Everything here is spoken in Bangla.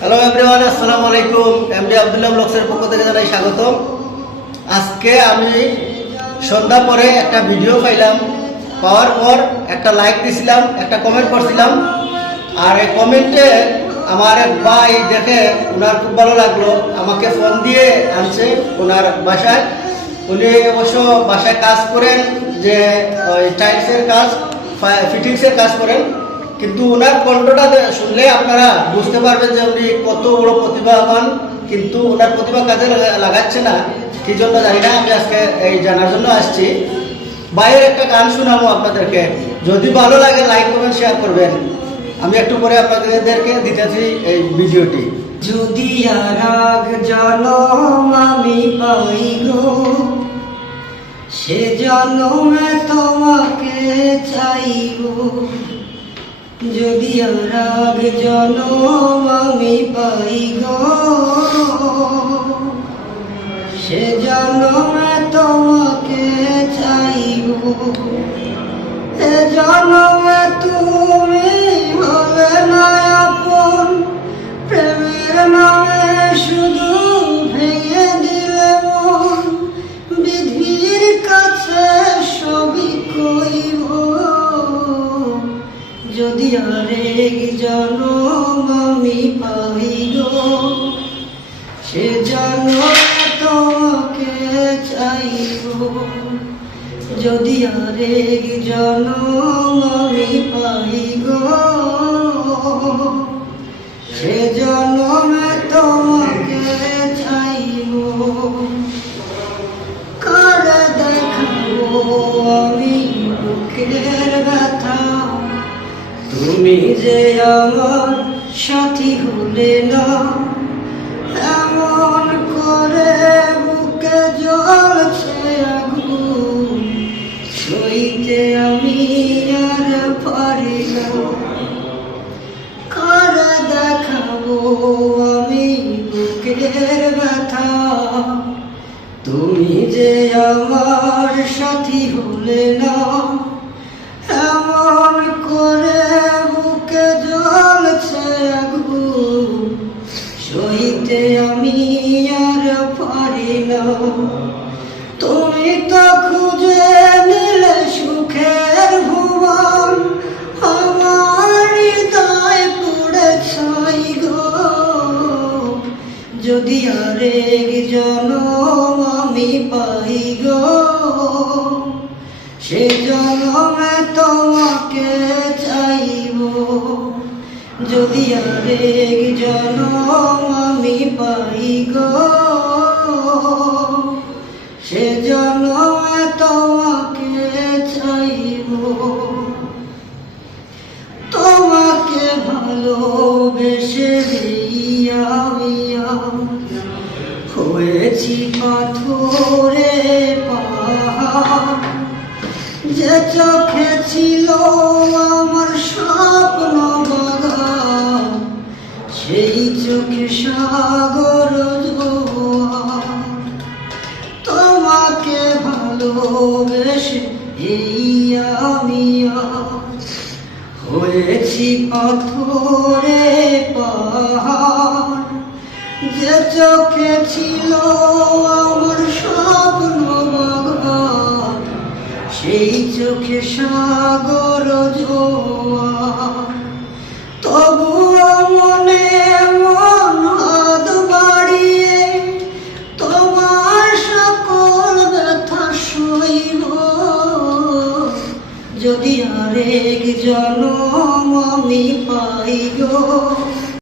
হ্যালো এভরিওয়ান, আসসালামু আলাইকুম। এমডি আব্দুল্লাহ ব্লগসের পক্ষ থেকে জানাই স্বাগতম। আজকে আমি সন্ধ্যা পরে একটা ভিডিও পাইলাম, পাওয়ার পর একটা লাইক দিছিলাম, একটা কমেন্ট করছিলাম। আর এই কমেন্টে আমার এক ভাই দেখে ওনার খুব ভালো লাগলো, আমাকে ফোন দিয়ে আনছে ওনার বাসায়। উনি অবশ্য বাসায় কাজ করেন, যে ওই টাইলসের কাজ, ফিটিংসের কাজ করেন। কিন্তু ওনার কণ্ঠটা শুনলে আপনারা বুঝতে পারবেন যে উনি কত বড় প্রতিভাবান, কিন্তু ওনার প্রতিভা কাজে লাগাচ্ছে না, কি জন্য জানি না। আমি আজকে এই জানার জন্য আসছি। বাইরের একটা গান শোনাবো আপনাদেরকে, যদি ভালো লাগে লাইক কমেন্ট শেয়ার করবেন। আমি একটু পরে আপনাদেরকে দিতেছি এই ভিডিওটি। যদি আর আগ জনম আমি পাই গো, সে জনমে তোমাকে চাইব। যদি আর আগ জনম আমি পাই গো, সে জনমে তোমাকে চাইব। এ জনমে তুমি হলে না আপন, প্রেমের নামে শুধু ভেঙে দিলে মন। বিধির কাছে সবই কইব, যদি আরেক জনম আমি পাই গো, সে জনম তোমাকে চাইব। যদি আরেক জনম আমি পাই গো, সে জনমে তোমাকে চাইব। কারে দেখাবো আমি বুকের ব্যথা, তুমি যে আমার সাথী হলে না। এমন করে বুকে জ্বলছে আগুন, সইতে আমি আর পারি না। কারে দেখাবো আমি বুকের ব্যথা, তুমি যে আমার সাথী হলে না। এমন করে বুকে জ্বলছে আগুন, সইতে আমি আর পারি না। তুমি তো খুঁজে নিলে সুখের ভুবন, আমার হৃদয় পুড়ে ছাই গো। যদি আরেক জনম আমি পাই গো, সে জনমে তোমাকে চাইব। যদি আরেক জনম আমি পাই গো, সে জনমে তোমাকে চাইব। তোমাকে ভালোবেসে হয়েছি পাথরে পাহাড়। যে চোখে ছিল আমার স্বপ্ন বাগান, সেই চোখে সাগর জোয়ার। তোমাকে ভালোবেসে আমি হয়েছি পাথরে পাহাড়। যে চোখে ছিল আমার স্বপ্ন বাগান, সেই চোখে সাগর জোয়ার। তবুও মনে মন হাত বাড়িয়ে তোমার সকল ব্যথা সইব। যদি আরেক জনম আমি পাই গো,